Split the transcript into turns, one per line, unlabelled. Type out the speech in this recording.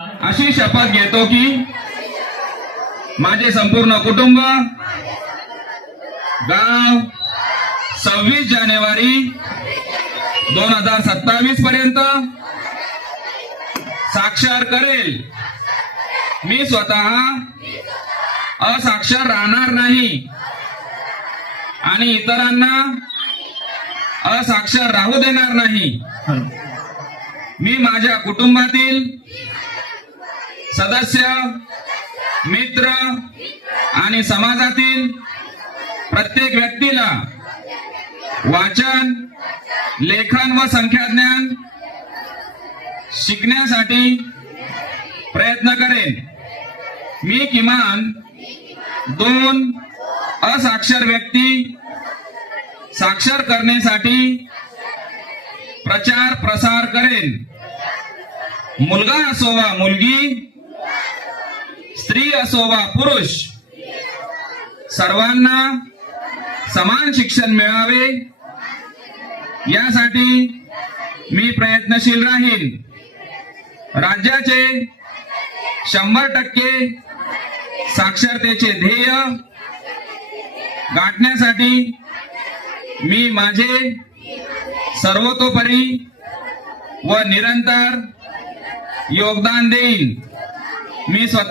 अशी शपथ घेतो की माझे संपूर्ण कुटुंब गाव सव्वीस जानेवारी दोन हजार सत्तावीस पर्यंत साक्षर करेल. मी स्वतः असाक्षर राहणार नाही. आणि इतरांना असाक्षर राहू देणार नाही. मी माझ्या कुटुंबातील सदस्य मित्र आणि समाजातील प्रत्येक व्यक्तीला वाचन लेखन व संख्याज्ञान शिकण्यासाठी प्रयत्न करेन. मी किमान दोन असाक्षर व्यक्ती साक्षर करण्यासाठी प्रचार प्रसार करेन. मुलगा असो वा मुलगी स्त्री असो वा पुरुष सर्वांना समान शिक्षण मिळावे. यासाठी मी प्रयत्नशील राहीन. राज्याचे शंभर टक्के साक्षरतेचे ध्येय गाठण्यासाठी मी माझे सर्वतोपरी व निरंतर योगदान देईन. मी स्वतः